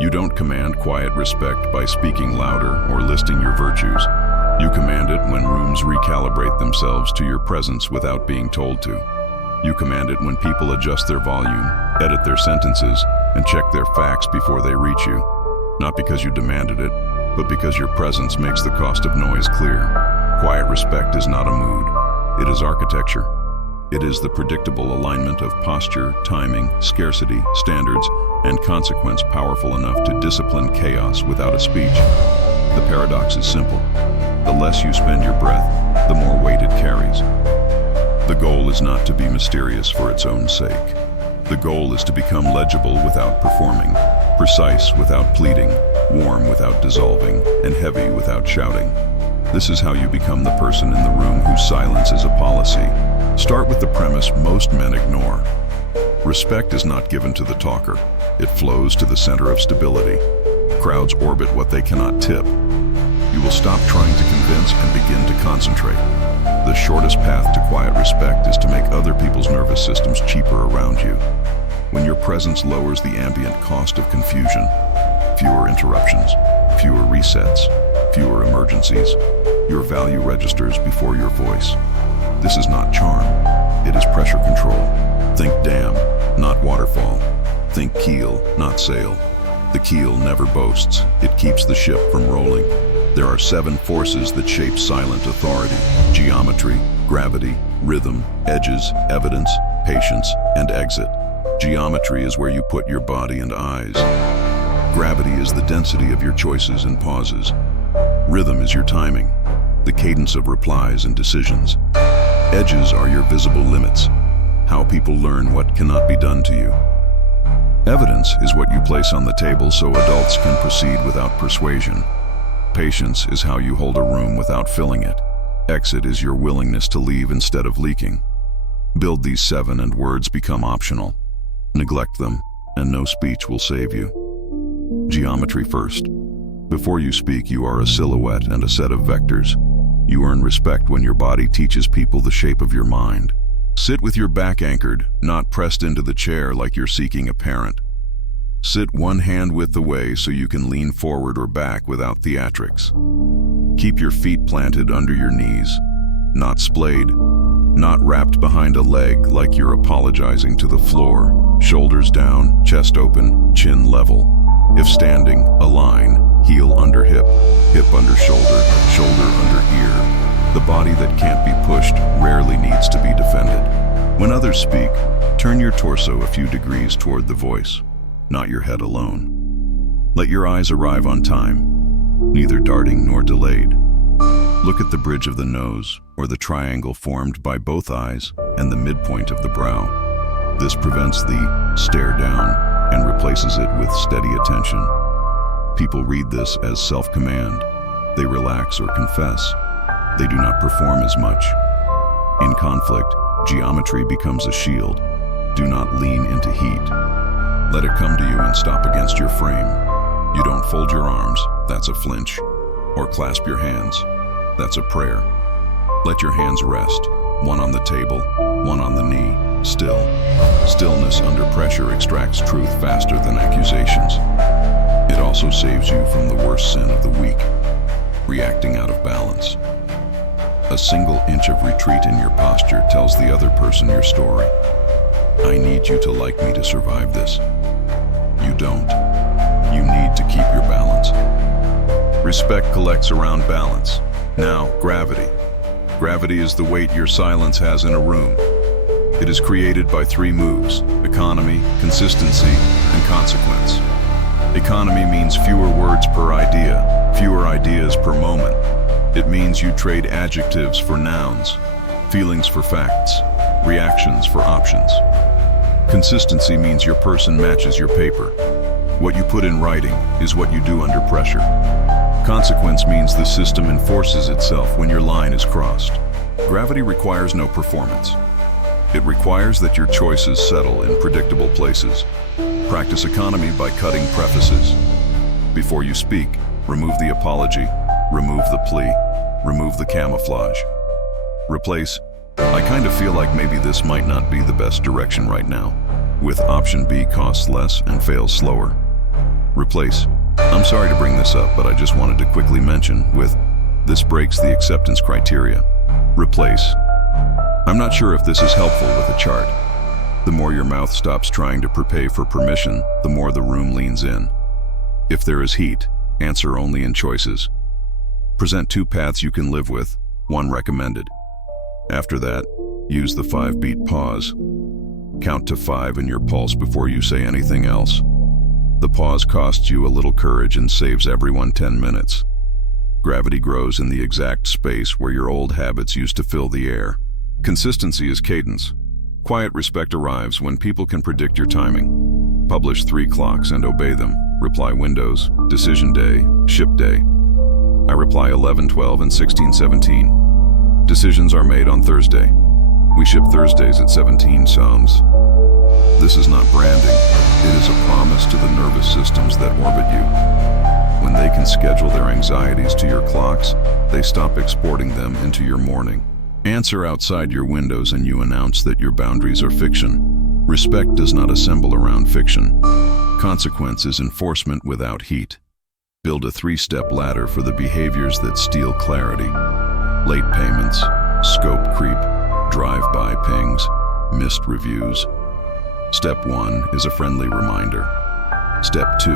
You don't command quiet respect by speaking louder or listing your virtues. You command it when rooms recalibrate themselves to your presence without being told to. You command it when people adjust their volume, edit their sentences, and check their facts before they reach you. Not because you demanded it, but because your presence makes the cost of noise clear. Quiet respect is not a mood. It is architecture. It is the predictable alignment of posture, timing, scarcity, standards, and consequence powerful enough to discipline chaos without a speech. The paradox is simple. The less you spend your breath, the more weight it carries. The goal is not to be mysterious for its own sake. The goal is to become legible without performing, precise without pleading, warm without dissolving, and heavy without shouting. This is how you become the person in the room whose silence is a policy. Start with the premise most men ignore. Respect is not given to the talker. It flows to the center of stability. Crowds orbit what they cannot tip. You will stop trying to convince and begin to concentrate. The shortest path to quiet respect is to make other people's nervous systems cheaper around you. When your presence lowers the ambient cost of confusion, fewer interruptions, fewer resets, fewer emergencies, your value registers before your voice. This is not charm, it is pressure control. Think dam, not waterfall. Think keel, not sail. The keel never boasts, it keeps the ship from rolling. There are 7 forces that shape silent authority: geometry, gravity, rhythm, edges, evidence, patience, and exit. Geometry is where you put your body and eyes. Gravity is the density of your choices and pauses. Rhythm is your timing, the cadence of replies and decisions. Edges are your visible limits, how people learn what cannot be done to you. Evidence is what you place on the table so adults can proceed without persuasion. Patience is how you hold a room without filling it. Exit is your willingness to leave instead of leaking. Build these 7 and words become optional. Neglect them, and no speech will save you. Geometry first. Before you speak, you are a silhouette and a set of vectors. You earn respect when your body teaches people the shape of your mind. Sit with your back anchored, not pressed into the chair like you're seeking a parent. Sit one hand width away so you can lean forward or back without theatrics. Keep your feet planted under your knees, not splayed, not wrapped behind a leg like you're apologizing to the floor. Shoulders down, chest open, chin level. If standing, align, heel under hip, hip under shoulder, shoulder under ear. The body that can't be pushed rarely needs to be defended. When others speak, turn your torso a few degrees toward the voice, not your head alone. Let your eyes arrive on time, neither darting nor delayed. Look at the bridge of the nose or the triangle formed by both eyes and the midpoint of the brow. This prevents the stare down and replaces it with steady attention. People read this as self-command. They relax or confess. They do not perform as much. In conflict, geometry becomes a shield. Do not lean into heat. Let it come to you and stop against your frame. You don't fold your arms, that's a flinch. Or clasp your hands, that's a prayer. Let your hands rest, one on the table, one on the knee, still. Stillness under pressure extracts truth faster than accusations. It also saves you from the worst sin of the weak, reacting out of balance. A single inch of retreat in your posture tells the other person your story. I need you to like me to survive this. You don't. You need to keep your balance. Respect collects around balance. Now, gravity. Gravity is the weight your silence has in a room. It is created by 3 moves: economy, consistency, and consequence. Economy means fewer words per idea, fewer ideas per moment. It means you trade adjectives for nouns, feelings for facts, reactions for options. Consistency means your person matches your paper. What you put in writing is what you do under pressure. Consequence means the system enforces itself when your line is crossed. Gravity requires no performance. It requires that your choices settle in predictable places. Practice economy by cutting prefaces. Before you speak, remove the apology, remove the plea, remove the camouflage. Replace, I kind of feel like maybe this might not be the best direction right now, with option B costs less and fails slower. Replace. I'm sorry to bring this up, but I just wanted to quickly mention with, this breaks the acceptance criteria. Replace. I'm not sure if this is helpful with a chart. The more your mouth stops trying to prepay for permission, the more the room leans in. If there is heat, answer only in choices. Present 2 paths you can live with, 1 recommended. After that, use the 5-beat pause. Count to 5 in your pulse before you say anything else. The pause costs you a little courage and saves everyone 10 minutes. Gravity grows in the exact space where your old habits used to fill the air. Consistency is cadence. Quiet respect arrives when people can predict your timing. Publish 3 clocks and obey them. Reply windows, decision day, ship day. I reply 11, 12, and 16, 17. Decisions are made on Thursday. We ship Thursdays at 17 songs. This is not branding. It is a promise to the nervous systems that orbit you. When they can schedule their anxieties to your clocks, they stop exporting them into your morning. Answer outside your windows and you announce that your boundaries are fiction. Respect does not assemble around fiction. Consequence is enforcement without heat. Build a 3-step ladder for the behaviors that steal clarity. Late payments, scope creep, drive-by pings, missed reviews. Step 1 is a friendly reminder. Step 2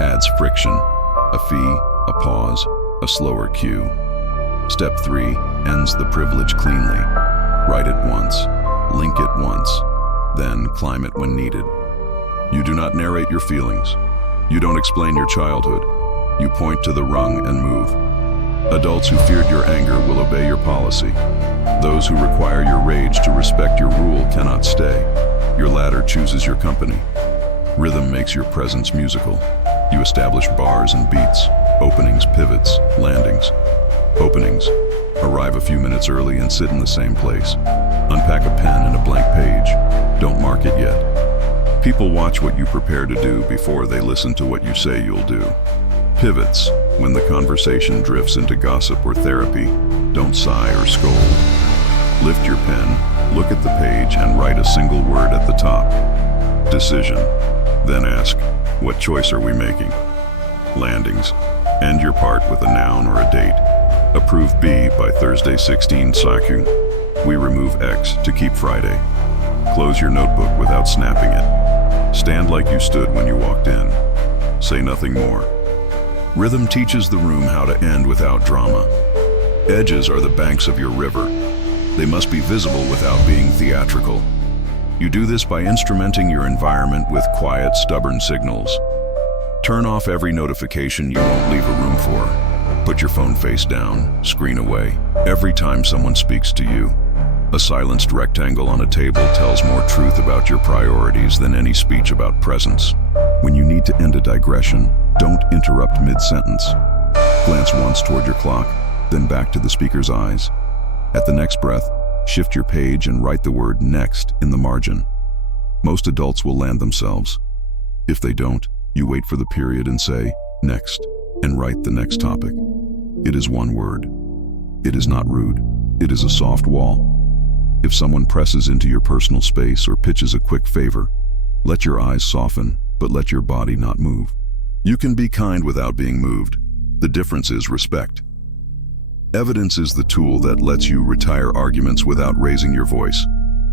adds friction, a fee, a pause, a slower cue. Step 3 ends the privilege cleanly. Write it once, link it once, then climb it when needed. You do not narrate your feelings. You don't explain your childhood. You point to the rung and move. Adults who feared your anger will obey your policy. Those who require your rage to respect your rule cannot stay. Your ladder chooses your company. Rhythm makes your presence musical. You establish bars and beats, openings, pivots, landings. Openings. Arrive a few minutes early and sit in the same place. Unpack a pen and a blank page. Don't mark it yet. People watch what you prepare to do before they listen to what you say you'll do. Pivots. When the conversation drifts into gossip or therapy, don't sigh or scold. Lift your pen, look at the page, and write a single word at the top. Decision. Then ask, what choice are we making? Landings. End your part with a noun or a date. Approve B by Thursday 16 Saku. We remove X to keep Friday. Close your notebook without snapping it. Stand like you stood when you walked in. Say nothing more. Rhythm teaches the room how to end without drama. Edges are the banks of your river. They must be visible without being theatrical. You do this by instrumenting your environment with quiet, stubborn signals. Turn off every notification you won't leave a room for. Put your phone face down, screen away, every time someone speaks to you. A silenced rectangle on a table tells more truth about your priorities than any speech about presence. When you need to end a digression, don't interrupt mid-sentence. Glance once toward your clock, then back to the speaker's eyes. At the next breath, shift your page and write the word next in the margin. Most adults will land themselves. If they don't, you wait for the period and say, next, and write the next topic. It is one word. It is not rude. It is a soft wall. If someone presses into your personal space or pitches a quick favor, let your eyes soften, but let your body not move. You can be kind without being moved. The difference is respect. Evidence is the tool that lets you retire arguments without raising your voice.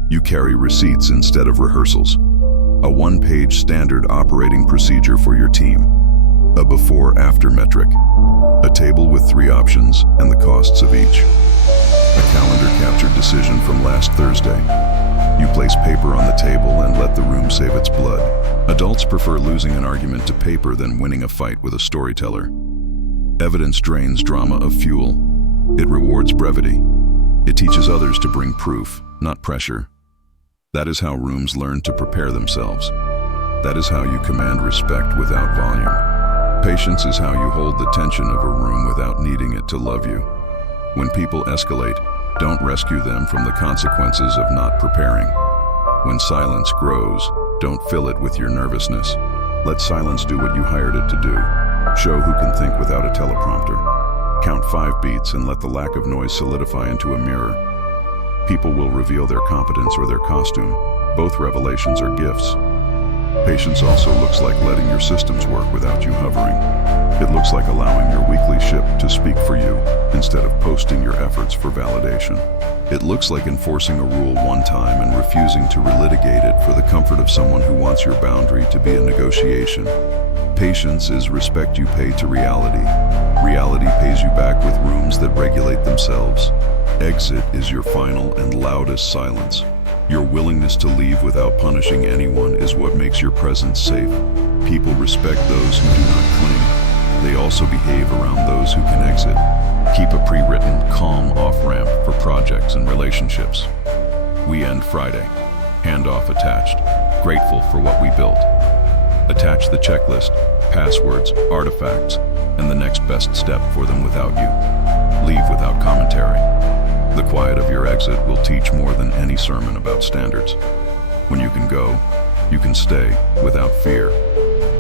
You carry receipts instead of rehearsals. A one-page standard operating procedure for your team. A before-after metric. A table with 3 options and the costs of each. A calendar-captured decision from last Thursday. You place paper on the table and let the room save its blood. Adults prefer losing an argument to paper than winning a fight with a storyteller. Evidence drains drama of fuel. It rewards brevity. It teaches others to bring proof, not pressure. That is how rooms learn to prepare themselves. That is how you command respect without volume. Patience is how you hold the tension of a room without needing it to love you. When people escalate, don't rescue them from the consequences of not preparing. When silence grows, don't fill it with your nervousness. Let silence do what you hired it to do. Show who can think without a teleprompter. Count 5 beats and let the lack of noise solidify into a mirror. People will reveal their competence or their costume. Both revelations are gifts. Patience also looks like letting your systems work without you hovering. It looks like allowing your weekly ship to speak for you instead of posting your efforts for validation. It looks like enforcing a rule one time and refusing to relitigate it for the comfort of someone who wants your boundary to be a negotiation. Patience is respect you pay to reality. Reality pays you back with rooms that regulate themselves. Exit is your final and loudest silence. Your willingness to leave without punishing anyone is what makes your presence safe. People respect those who do not cling. They also behave around those who can exit. Keep a pre-written, calm off-ramp for projects and relationships. We end Friday. Handoff attached. Grateful for what we built. Attach the checklist, passwords, artifacts, and the next best step for them without you. Leave without commentary. The quiet of your exit will teach more than any sermon about standards. When you can go, you can stay without fear.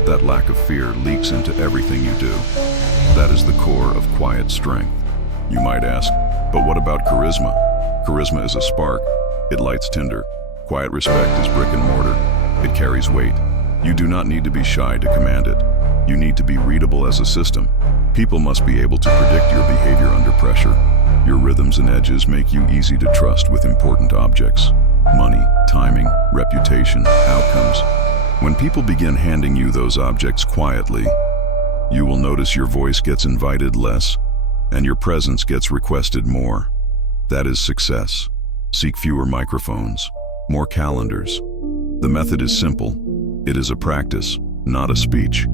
That lack of fear leaks into everything you do. That is the core of quiet strength. You might ask, but what about charisma? Charisma is a spark. It lights tinder. Quiet respect is brick and mortar. It carries weight. You do not need to be shy to command it. You need to be readable as a system. People must be able to predict your behavior under pressure. Your rhythms and edges make you easy to trust with important objects. Money, timing, reputation, outcomes. When people begin handing you those objects quietly, you will notice your voice gets invited less, and your presence gets requested more. That is success. Seek fewer microphones, more calendars. The method is simple. It is a practice, not a speech.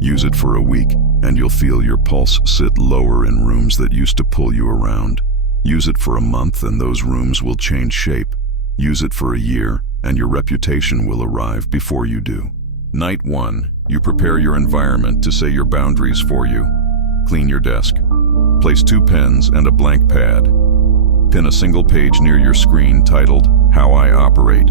Use it for a week, and you'll feel your pulse sit lower in rooms that used to pull you around. Use it for a month, and those rooms will change shape. Use it for a year, and your reputation will arrive before you do. Night 1, you prepare your environment to say your boundaries for you. Clean your desk. Place 2 pens and a blank pad. Pin a single page near your screen titled, How I Operate.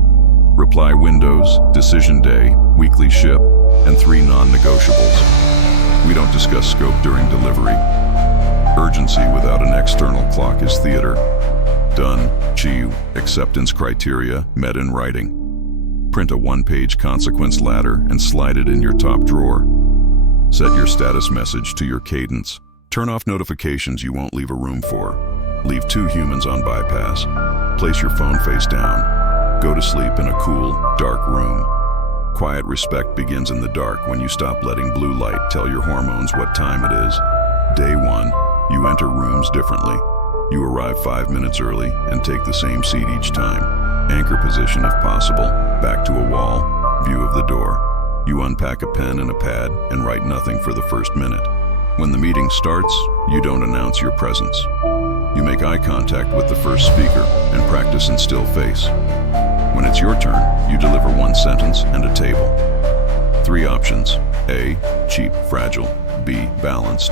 Reply windows, decision day, weekly ship, and 3 non-negotiables. We don't discuss scope during delivery. Urgency without an external clock is theater. Done. Chi. Acceptance criteria met in writing. Print a 1-page consequence ladder and slide it in your top drawer. Set your status message to your cadence. Turn off notifications you won't leave a room for. Leave 2 humans on bypass. Place your phone face down. Go to sleep in a cool, dark room. Quiet respect begins in the dark when you stop letting blue light tell your hormones what time it is. Day 1, you enter rooms differently. You arrive 5 minutes early and take the same seat each time. Anchor position if possible, back to a wall, view of the door. You unpack a pen and a pad and write nothing for the first minute. When the meeting starts, you don't announce your presence. You make eye contact with the first speaker and practice in still face. When it's your turn, you deliver 1 sentence and a table. 3 options: A, cheap, fragile; B, balanced;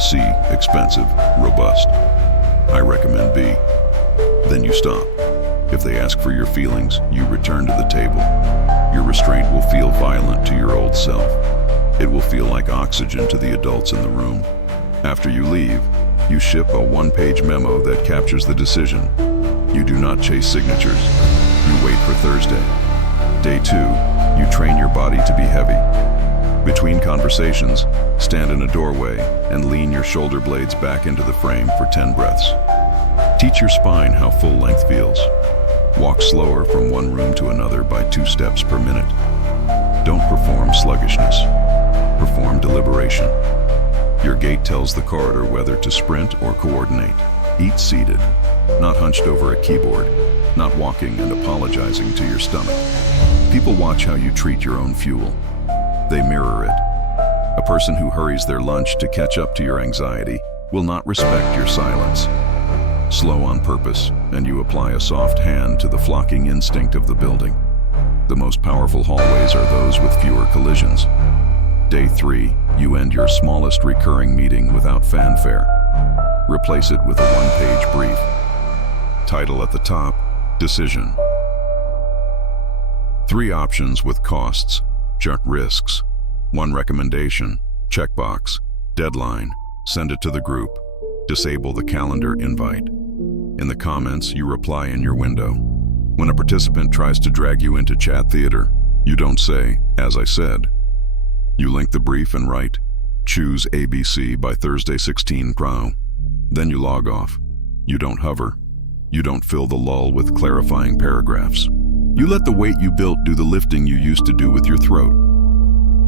C, expensive, robust. I recommend B. Then you stop. If they ask for your feelings, you return to the table. Your restraint will feel violent to your old self. It will feel like oxygen to the adults in the room. After you leave, you ship a 1-page memo that captures the decision. You do not chase signatures. You wait for Thursday. Day 2, you train your body to be heavy. Between conversations, stand in a doorway and lean your shoulder blades back into the frame for 10 breaths. Teach your spine how full length feels. Walk slower from one room to another by 2 steps per minute. Don't perform sluggishness. Perform deliberation. Your gait tells the corridor whether to sprint or coordinate. Eat seated, not hunched over a keyboard, not walking and apologizing to your stomach. People watch how you treat your own fuel. They mirror it. A person who hurries their lunch to catch up to your anxiety will not respect your silence. Slow on purpose, and you apply a soft hand to the flocking instinct of the building. The most powerful hallways are those with fewer collisions. Day 3, you end your smallest recurring meeting without fanfare. Replace it with a 1-page brief. Title at the top, Decision. 3 options with costs, check risks. 1 recommendation, checkbox, deadline, send it to the group. Disable the calendar invite. In the comments, you reply in your window. When a participant tries to drag you into chat theater, You don't say, "As I said." You link the brief and write, "Choose ABC by Thursday 16 Crow." Then you log off. You don't hover. You don't fill the lull with clarifying paragraphs. You let the weight you built do the lifting you used to do with your throat.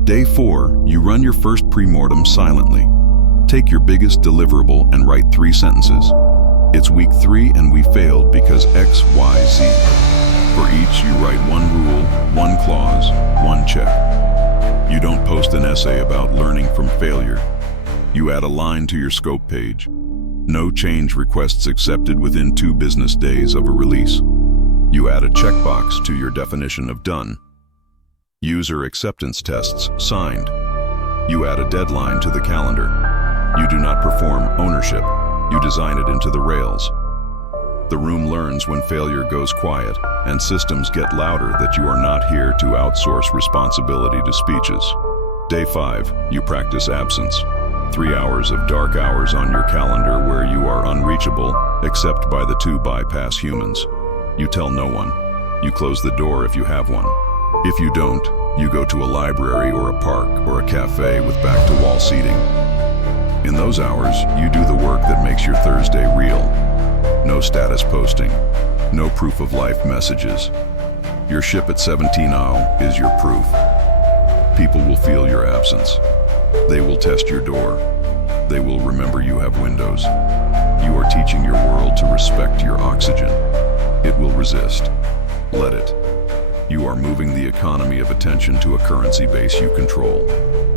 Day 4, you run your first pre-mortem silently. Take your biggest deliverable and write 3 sentences. It's week 3 and we failed because X, Y, Z. For each, you write 1 rule, 1 clause, 1 check. You don't post an essay about learning from failure. You add a line to your scope page. No change requests accepted within 2 business days of a release. You add a checkbox to your definition of done. User acceptance tests signed. You add a deadline to the calendar. You do not perform ownership. You design it into the rails. The room learns when failure goes quiet, and systems get louder that you are not here to outsource responsibility to speeches. Day 5, you practice absence. 3 hours of dark hours on your calendar where you are unreachable, except by the 2 bypass humans. You tell no one. You close the door if you have one. If you don't, you go to a library or a park or a cafe with back-to-wall seating. In those hours, you do the work that makes your Thursday real. No status posting. No proof of life messages. Your ship at 17:0 is your proof. People will feel your absence. They will test your door. They will remember you have windows. You are teaching your world to respect your oxygen. It will resist. Let it. You are moving the economy of attention to a currency base you control.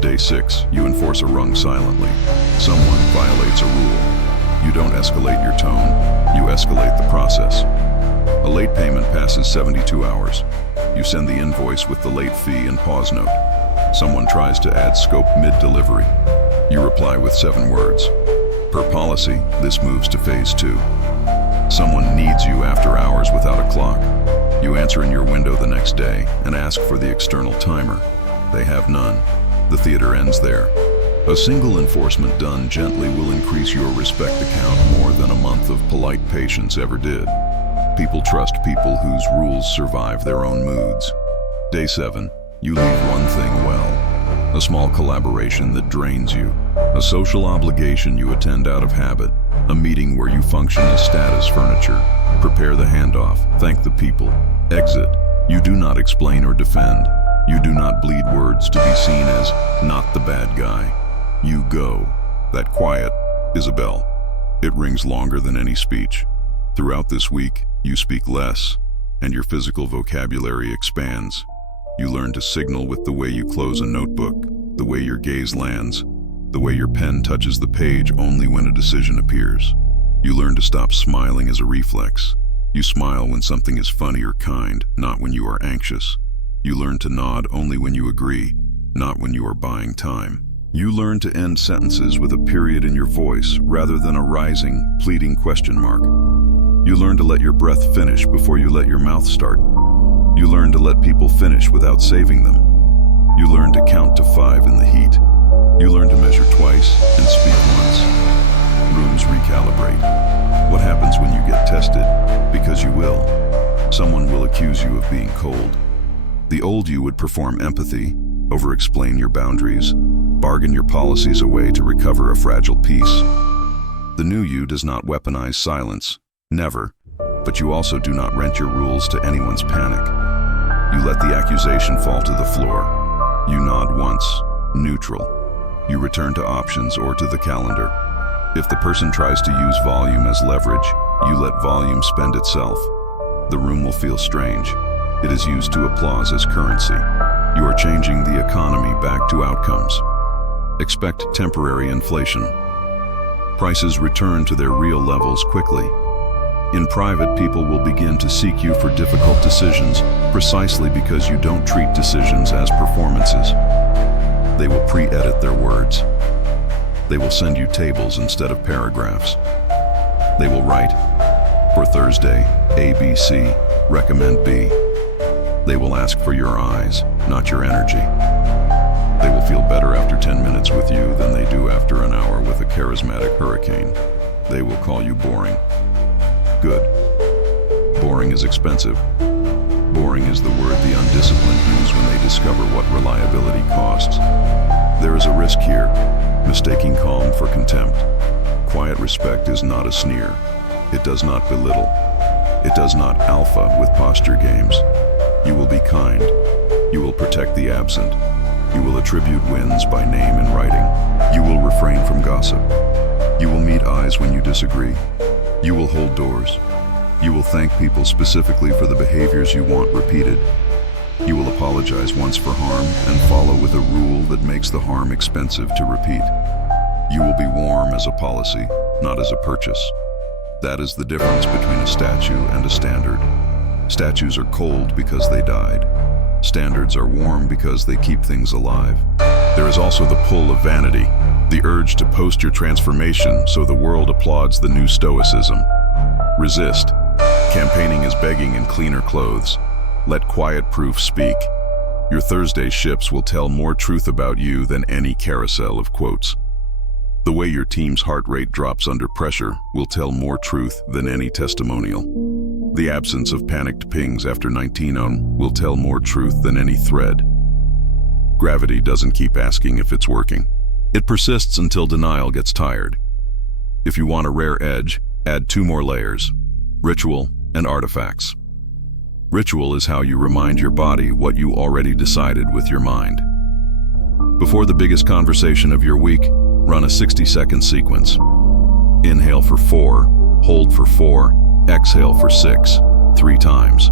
Day 6, you enforce a rung silently. Someone violates a rule. You don't escalate your tone. You escalate the process. A late payment passes 72 hours. You send the invoice with the late fee and pause note. Someone tries to add scope mid-delivery. You reply with 7 words. Per policy, this moves to phase 2. Someone needs you after hours without a clock. You answer in your window the next day and ask for the external timer. They have none. The theater ends there. A single enforcement done gently will increase your respect account more than a month of polite patience ever did. People trust people whose rules survive their own moods. Day 7, you leave one thing well. A small collaboration that drains you. A social obligation you attend out of habit. A meeting where you function as status furniture. Prepare the handoff. Thank the people. Exit. You do not explain or defend. You do not bleed words to be seen as not the bad guy. You go. That quiet is a bell. It rings longer than any speech. Throughout this week, you speak less, and your physical vocabulary expands. You learn to signal with the way you close a notebook, the way your gaze lands, the way your pen touches the page only when a decision appears. You learn to stop smiling as a reflex. You smile when something is funny or kind, not when you are anxious. You learn to nod only when you agree, not when you are buying time. You learn to end sentences with a period in your voice rather than a rising, pleading question mark. You learn to let your breath finish before you let your mouth start. You learn to let people finish without saving them. You learn to count to 5 in the heat. You learn to measure twice and speak once. Rooms recalibrate. What happens when you get tested? Because you will. Someone will accuse you of being cold. The old you would perform empathy, over-explain your boundaries, bargain your policies away to recover a fragile peace. The new you does not weaponize silence, never, but you also do not rent your rules to anyone's panic. You let the accusation fall to the floor. You nod once, neutral. You return to options or to the calendar. If the person tries to use volume as leverage, you let volume spend itself. The room will feel strange. It is used to applause as currency. You are changing the economy back to outcomes. Expect temporary inflation. Prices return to their real levels quickly. In private, people will begin to seek you for difficult decisions precisely because you don't treat decisions as performances. They will pre-edit their words. They will send you tables instead of paragraphs. They will write, for Thursday, ABC, recommend B. They will ask for your eyes, not your energy. They will feel better after 10 minutes with you than they do after an hour with a charismatic hurricane. They will call you boring. Good. Boring is expensive. Boring is the word the undisciplined use when they discover what reliability costs. There is a risk here, mistaking calm for contempt. Quiet respect is not a sneer. It does not belittle. It does not alpha with posture games. You will be kind. You will protect the absent. You will attribute wins by name and writing. You will refrain from gossip. You will meet eyes when you disagree. You will hold doors. You will thank people specifically for the behaviors you want repeated. You will apologize once for harm and follow with a rule that makes the harm expensive to repeat. You will be warm as a policy, not as a purchase. That is the difference between a statue and a standard. Statues are cold because they died. Standards are warm because they keep things alive. There is also the pull of vanity, the urge to post your transformation so the world applauds the new stoicism. Resist. Campaigning is begging in cleaner clothes. Let quiet proof speak. Your Thursday ships will tell more truth about you than any carousel of quotes. The way your team's heart rate drops under pressure will tell more truth than any testimonial. The absence of panicked pings after 19-0 will tell more truth than any thread. Gravity doesn't keep asking if it's working. It persists until denial gets tired. If you want a rare edge, add 2 more layers: ritual and artifacts. Ritual is how you remind your body what you already decided with your mind. Before the biggest conversation of your week, run a 60-second sequence. Inhale for 4, hold for 4, exhale for 6, 3 times.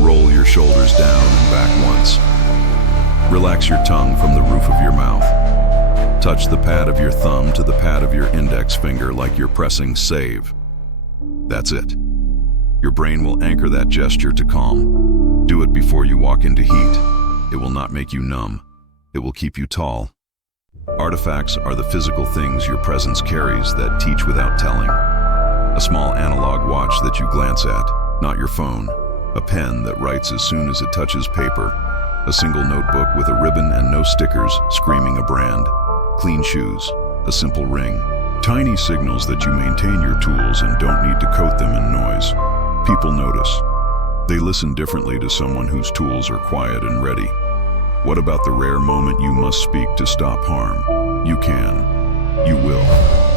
Roll your shoulders down and back once. Relax your tongue from the roof of your mouth. Touch the pad of your thumb to the pad of your index finger like you're pressing save. That's it. Your brain will anchor that gesture to calm. Do it before you walk into heat. It will not make you numb. It will keep you tall. Artifacts are the physical things your presence carries that teach without telling. A small analog watch that you glance at, not your phone. A pen that writes as soon as it touches paper. A single notebook with a ribbon and no stickers, screaming a brand. Clean shoes. A simple ring. Tiny signals that you maintain your tools and don't need to coat them in noise. People notice. They listen differently to someone whose tools are quiet and ready. What about the rare moment you must speak to stop harm? You can. You will.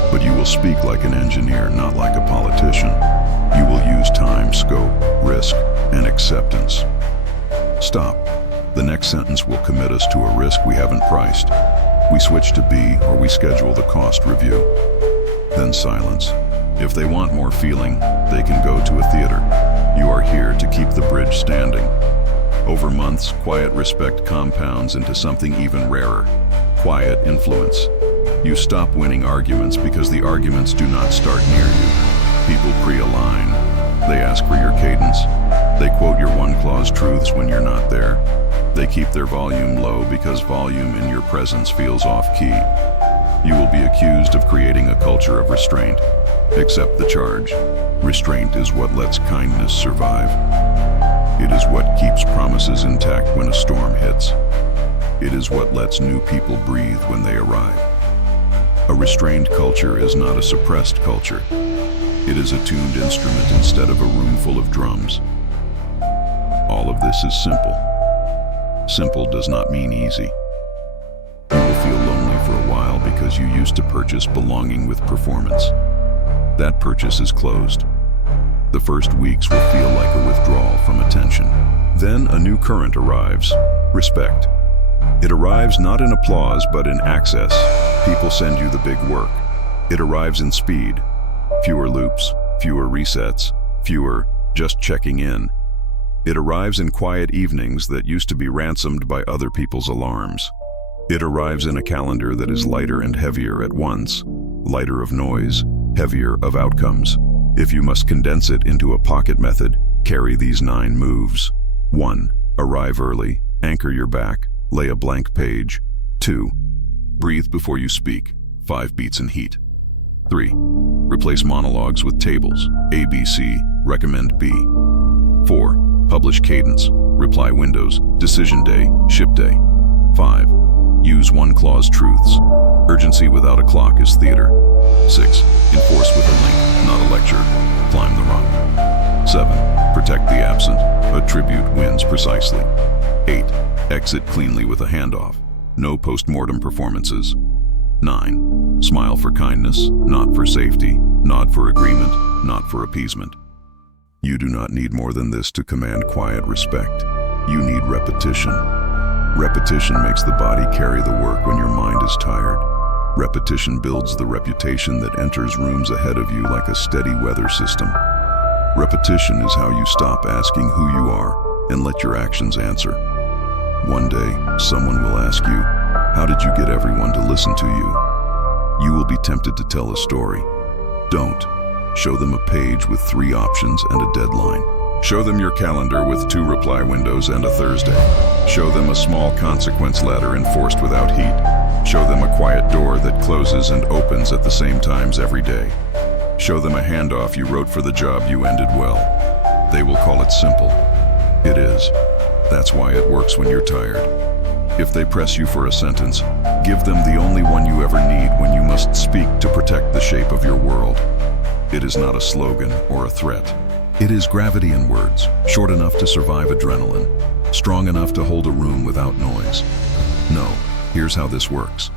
But you will speak like an engineer, not like a politician. You will use time, scope, risk, and acceptance. Stop. The next sentence will commit us to a risk we haven't priced. We switch to B, or we schedule the cost review. Then silence. If they want more feeling, they can go to a theater. You are here to keep the bridge standing. Over months, quiet respect compounds into something even rarer: quiet influence. You stop winning arguments because the arguments do not start near you. People pre-align. They ask for your cadence. They quote your one-clause truths when you're not there. They keep their volume low because volume in your presence feels off-key. You will be accused of creating a culture of restraint. Accept the charge. Restraint is what lets kindness survive. It is what keeps promises intact when a storm hits. It is what lets new people breathe when they arrive. A restrained culture is not a suppressed culture. It is a tuned instrument instead of a room full of drums. All of this is simple. Simple does not mean easy. You will feel lonely for a while because you used to purchase belonging with performance. That purchase is closed. The first weeks will feel like a withdrawal from attention. Then a new current arrives: respect. It arrives not in applause but in access. People send you the big work. It arrives in speed. Fewer loops, fewer resets, fewer just checking in. It arrives in quiet evenings that used to be ransomed by other people's alarms. It arrives in a calendar that is lighter and heavier at once, lighter of noise, heavier of outcomes. If you must condense it into a pocket method, carry these 9 moves. 1. Arrive early, anchor your back, lay a blank page. 2. Breathe before you speak, 5 beats in heat. 3. Replace monologues with tables, A, B, C, recommend B. 4. Publish cadence, reply windows, decision day, ship day. 5. Use one-clause truths. Urgency without a clock is theater. 6. Enforce with a link, not a lecture. Climb the rung. 7. Protect the absent. A tribute wins precisely. 8. Exit cleanly with a handoff. No post-mortem performances. 9. Smile for kindness, not for safety. Nod for agreement, not for appeasement. You do not need more than this to command quiet respect. You need repetition. Repetition makes the body carry the work when your mind is tired. Repetition builds the reputation that enters rooms ahead of you like a steady weather system. Repetition is how you stop asking who you are and let your actions answer. One day, someone will ask you, how did you get everyone to listen to you? You will be tempted to tell a story. Don't. Show them a page with 3 options and a deadline. Show them your calendar with 2 reply windows and a Thursday. Show them a small consequence ladder enforced without heat. Show them a quiet door that closes and opens at the same times every day. Show them a handoff you wrote for the job you ended well. They will call it simple. It is. That's why it works when you're tired. If they press you for a sentence, give them the only one you ever need when you must speak to protect the shape of your world. It is not a slogan or a threat. It is gravity in words, short enough to survive adrenaline, strong enough to hold a room without noise. No, here's how this works.